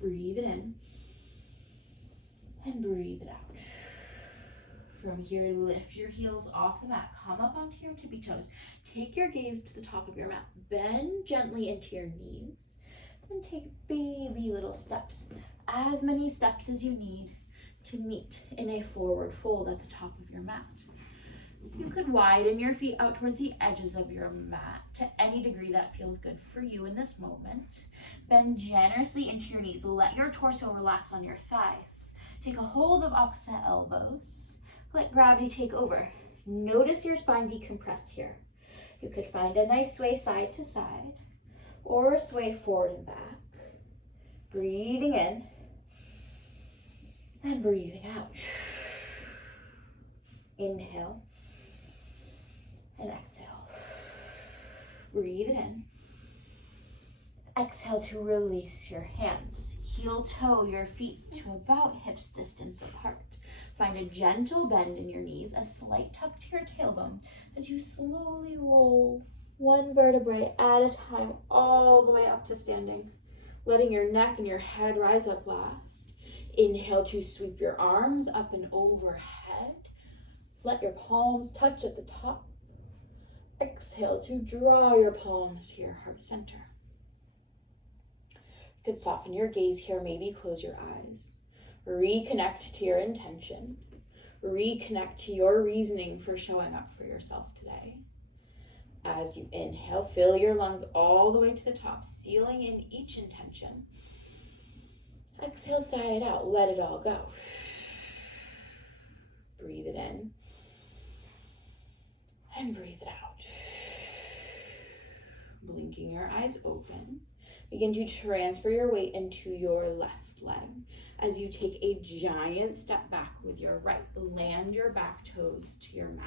Breathe it in. And breathe it out. From here, lift your heels off the mat. Come up onto your tippy toes. Take your gaze to the top of your mat. Bend gently into your knees. Then take baby little steps. As many steps as you need to meet in a forward fold at the top of your mat. You could widen your feet out towards the edges of your mat to any degree that feels good for you in this moment. Bend generously into your knees. Let your torso relax on your thighs. Take a hold of opposite elbows. Let gravity take over. Notice your spine decompress here. You could find a nice sway side to side or sway forward and back. Breathing in and breathing out. Inhale and exhale. Breathe it in. Exhale to release your hands. Heel toe your feet to about hips distance apart. Find a gentle bend in your knees, a slight tuck to your tailbone as you slowly roll one vertebrae at a time all the way up to standing, letting your neck and your head rise up last. Inhale to sweep your arms up and overhead. Let your palms touch at the top. Exhale to draw your palms to your heart center. You could soften your gaze here, maybe close your eyes. Reconnect to your intention. Reconnect to your reasoning for showing up for yourself today. As you inhale, fill your lungs all the way to the top, sealing in each intention. Exhale, sigh it out, let it all go. Breathe it in and breathe it out. Blinking your eyes open. Begin to transfer your weight into your left leg as you take a giant step back with your right. Land your back toes to your mat.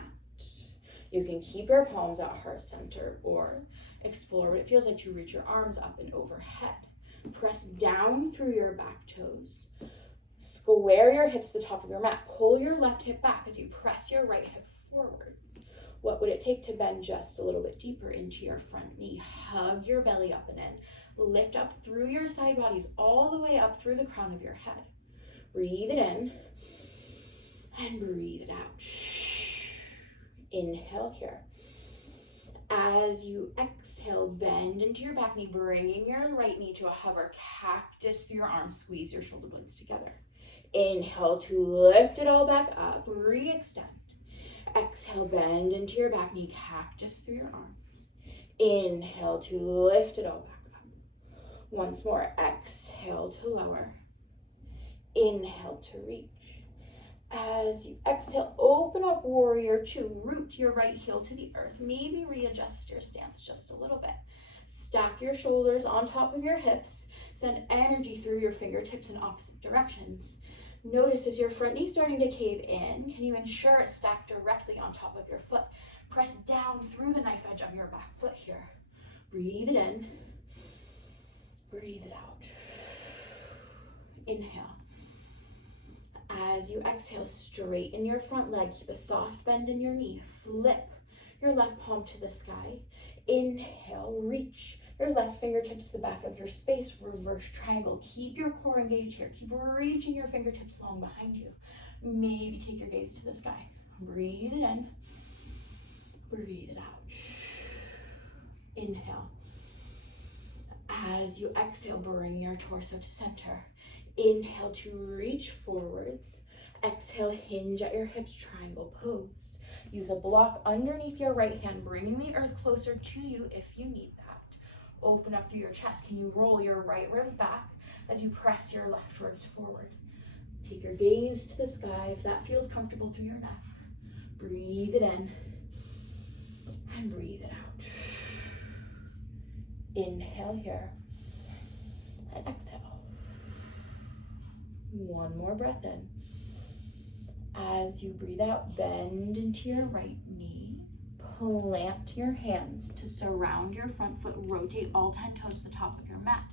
You can keep your palms at heart center or explore what it feels like to reach your arms up and overhead. Press down through your back toes. Square your hips to the top of your mat. Pull your left hip back as you press your right hip forwards. What would it take to bend just a little bit deeper into your front knee? Hug your belly up and in. Lift up through your side bodies all the way up through the crown of your head. Breathe it in and breathe it out. Inhale here. As you exhale, bend into your back knee, bringing your right knee to a hover cactus through your arms. Squeeze your shoulder blades together. Inhale to lift it all back up. Re-extend. Exhale, bend into your back knee, cactus through your arms. Inhale to lift it all back up. Once more, exhale to lower. Inhale to reach. As you exhale, open up warrior two. Root your right heel to the earth. Maybe readjust your stance just a little bit. Stack your shoulders on top of your hips. Send energy through your fingertips in opposite directions. Notice as your front knee starting to cave in, can you ensure it's stacked directly on top of your foot? Press down through the knife edge of your back foot here. Breathe it in. Breathe it out. Inhale. As you exhale, straighten your front leg. Keep a soft bend in your knee. Flip your left palm to the sky. Inhale, reach your left fingertips to the back of your space. Reverse triangle. Keep your core engaged here. Keep reaching your fingertips long behind you. Maybe take your gaze to the sky. Breathe it in. Breathe it out. Inhale. As you exhale, bring your torso to center. Inhale to reach forwards. Exhale, hinge at your hips, triangle pose. Use a block underneath your right hand, bringing the earth closer to you if you need that. Open up through your chest. Can you roll your right ribs back as you press your left ribs forward? Take your gaze to the sky if that feels comfortable through your neck. Breathe it in and breathe it out. Inhale here and exhale. One more breath in. As you breathe out, bend into your right knee. Plant your hands to surround your front foot. Rotate all 10 toes to the top of your mat.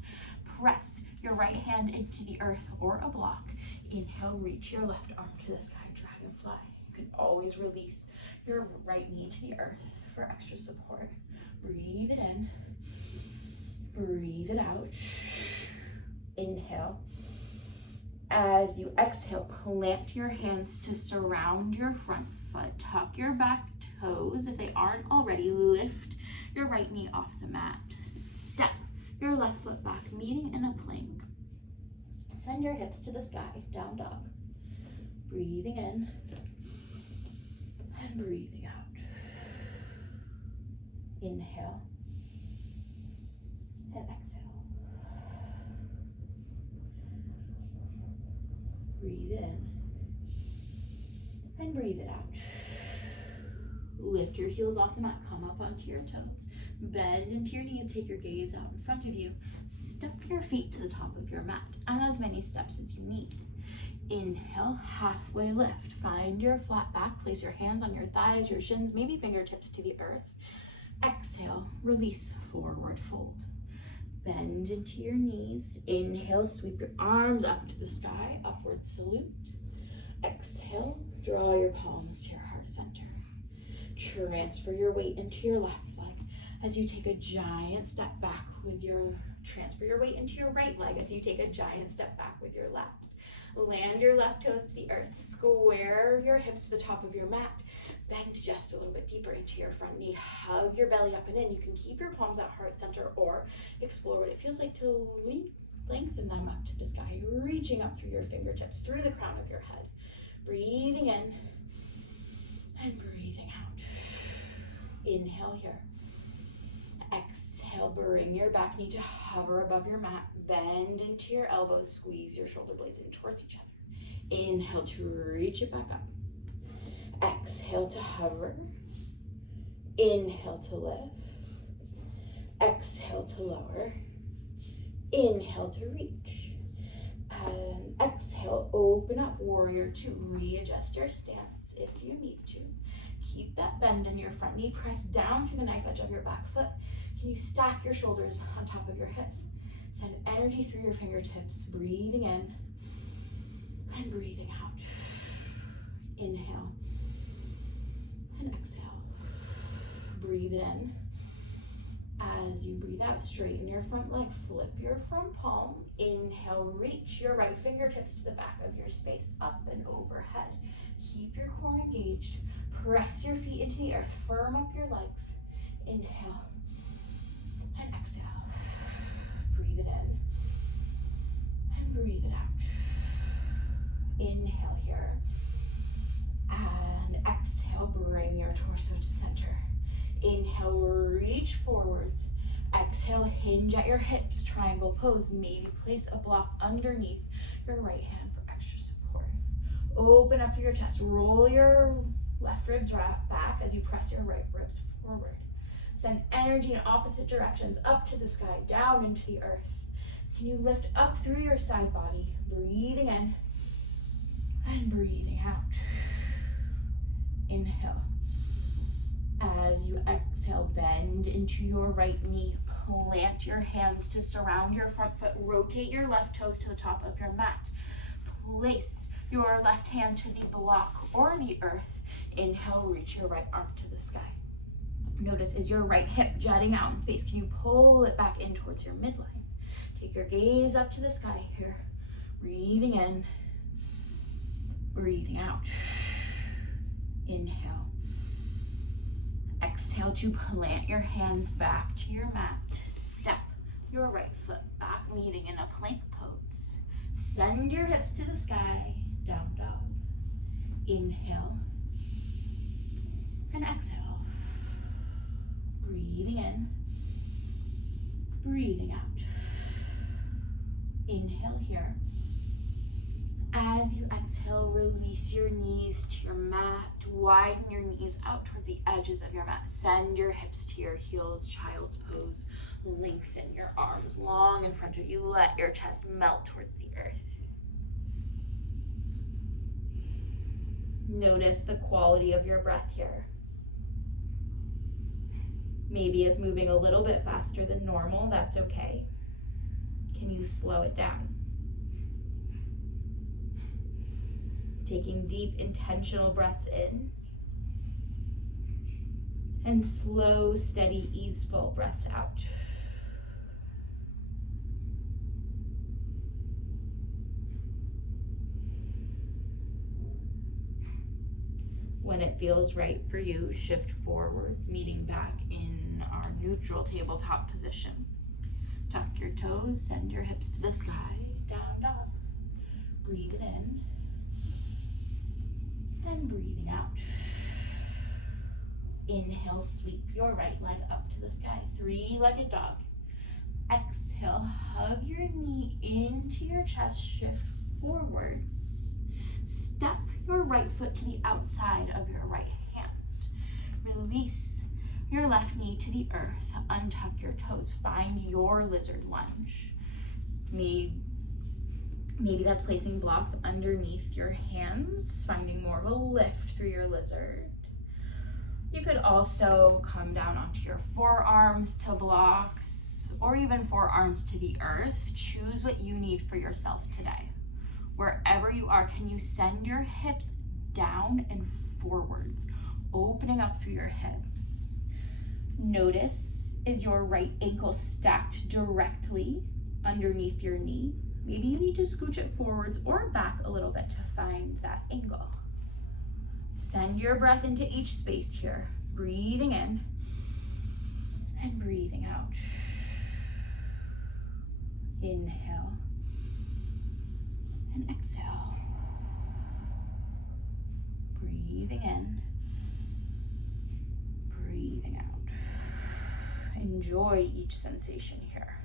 Press your right hand into the earth or a block. Inhale, reach your left arm to the sky, dragonfly. You can always release your right knee to the earth for extra support. Breathe it in. Breathe it out. Inhale. As you exhale, plant your hands to surround your front foot. Tuck your back toes. If they aren't already, lift your right knee off the mat. Step your left foot back, meeting in a plank. Send your hips to the sky, down dog. Breathing in and breathing out. Inhale and exhale. Breathe in and breathe it out. Lift your heels off the mat, come up onto your toes. Bend into your knees, take your gaze out in front of you. Step your feet to the top of your mat, and as many steps as you need. Inhale, halfway lift. Find your flat back, place your hands on your thighs, your shins, maybe fingertips to the earth. Exhale, release, forward fold. Bend into your knees. Inhale, sweep your arms up to the sky, upward salute. Exhale, draw your palms to your heart center. Transfer your weight into your left leg as you take a giant step back with transfer your weight into your right leg as you take a giant step back with your left. Land your left toes to the earth. Square your hips to the top of your mat. Bend just a little bit deeper into your front knee. Hug your belly up and in. You can keep your palms at heart center or explore what it feels like to lengthen them up to the sky, reaching up through your fingertips, through the crown of your head. Breathing in and breathing out. Inhale here. Exhale, bring your back knee to hover above your mat. Bend into your elbows, squeeze your shoulder blades in towards each other. Inhale to reach it back up. Exhale to hover. Inhale to lift. Exhale to lower. Inhale to reach. And exhale, open up, warrior two. Readjust your stance if you need to. Keep that bend in your front knee. Press down through the knife edge of your back foot. Can you stack your shoulders on top of your hips? Send energy through your fingertips. Breathing in and breathing out. Inhale and exhale. Breathe in. As you breathe out, straighten your front leg. Flip your front palm. Inhale, reach your right fingertips to the back of your space, up and overhead. Keep your core engaged. Press your feet into the earth. Firm up your legs. Inhale and exhale. Breathe it in and breathe it out. Inhale here and exhale. Bring your torso to center. Inhale, reach forwards. Exhale, hinge at your hips, triangle pose. Maybe place a block underneath your right hand for extra support. Open up through your chest. Roll your left ribs back as you press your right ribs forward. Send energy in opposite directions, up to the sky, down into the earth. Can you lift up through your side body? Breathing in and breathing out. Inhale. As you exhale, bend into your right knee. Plant your hands to surround your front foot. Rotate your left toes to the top of your mat. Place your left hand to the block or the earth. Inhale, reach your right arm to the sky. Notice, is your right hip jutting out in space? Can you pull it back in towards your midline? Take your gaze up to the sky here. Breathing in, breathing out. Inhale. Exhale to plant your hands back to your mat. Step your right foot back, meeting in a plank pose. Send your hips to the sky, down dog. Inhale and exhale. Breathing in, breathing out. Inhale here. As you exhale, release your knees to your mat. Widen your knees out towards the edges of your mat. Send your hips to your heels, child's pose. Lengthen your arms long in front of you. Let your chest melt towards the earth. Notice the quality of your breath here. Maybe it's moving a little bit faster than normal. That's okay. Can you slow it down? Taking deep, intentional breaths in. And slow, steady, easeful breaths out. When it feels right for you, shift forwards, meeting back in our neutral tabletop position. Tuck your toes, send your hips to the sky, down dog. Breathe it in, and breathing out. Inhale, sweep your right leg up to the sky, three-legged dog. Exhale, hug your knee into your chest, shift forwards. Step your right foot to the outside of your right hand. Release your left knee to the earth. Untuck your toes. Find your lizard lunge. Maybe that's placing blocks underneath your hands, finding more of a lift through your lizard. You could also come down onto your forearms to blocks, or even forearms to the earth. Choose what you need for yourself today. Wherever you are, can you send your hips down and forwards, opening up through your hips? Notice, is your right ankle stacked directly underneath your knee? Maybe you need to scooch it forwards or back a little bit to find that angle. Send your breath into each space here, breathing in and breathing out. Inhale and exhale. Breathing in, breathing out. Enjoy each sensation here.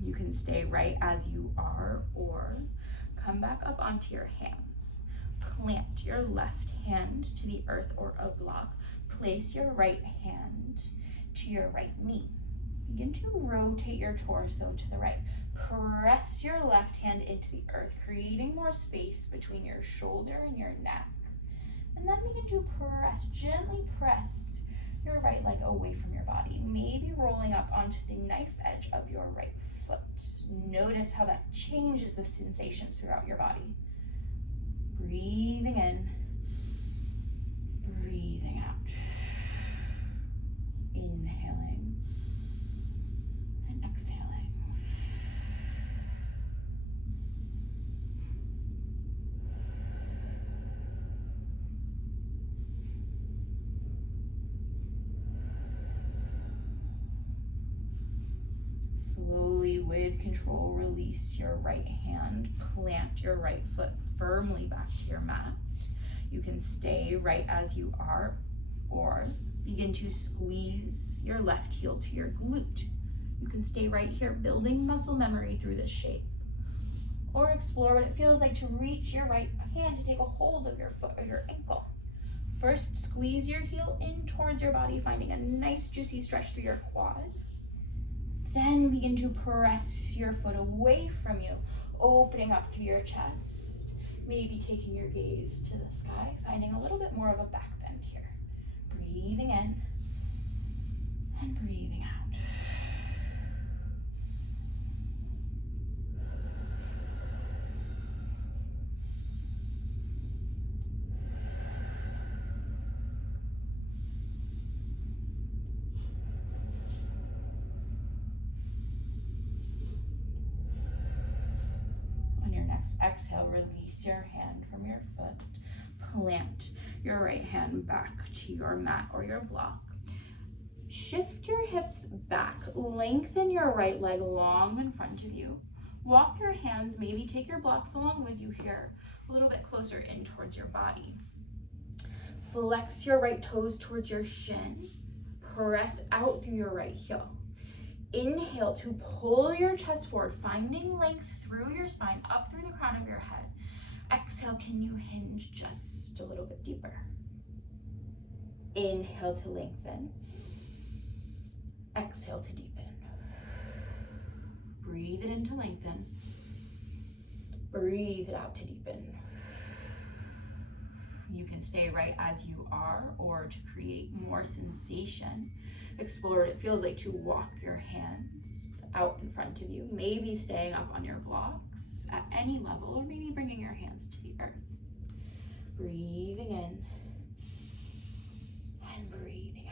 You can stay right as you are, or come back up onto your hands. Plant your left hand to the earth or a block. Place your right hand to your right knee. Begin to rotate your torso to the right. Press your left hand into the earth, creating more space between your shoulder and your neck. And then begin to gently press your right leg away from your body, maybe rolling up onto the knife edge of your right foot. Notice how that changes the sensations throughout your body. Breathing in, breathing out. Inhaling and exhaling. Slowly, with control, release your right hand. Plant your right foot firmly back to your mat. You can stay right as you are, or begin to squeeze your left heel to your glute. You can stay right here, building muscle memory through this shape. Or explore what it feels like to reach your right hand to take a hold of your foot or your ankle. First, squeeze your heel in towards your body, finding a nice juicy stretch through your quad. Then begin to press your foot away from you, opening up through your chest. Maybe taking your gaze to the sky, finding a little bit more of a back bend here. Breathing in and breathing out. Exhale, release your hand from your foot. Plant your right hand back to your mat or your block. Shift your hips back. Lengthen your right leg long in front of you. Walk your hands, maybe take your blocks along with you here, a little bit closer in towards your body. Flex your right toes towards your shin. Press out through your right heel. Inhale to pull your chest forward, finding length through your spine, up through the crown of your head. Exhale, can you hinge just a little bit deeper? Inhale to lengthen. Exhale to deepen. Breathe it in to lengthen. Breathe it out to deepen. You can stay right as you are, or to create more sensation, explore what it feels like to walk your hands out in front of you, maybe staying up on your blocks at any level, or maybe bringing your hands to the earth. Breathing in and breathing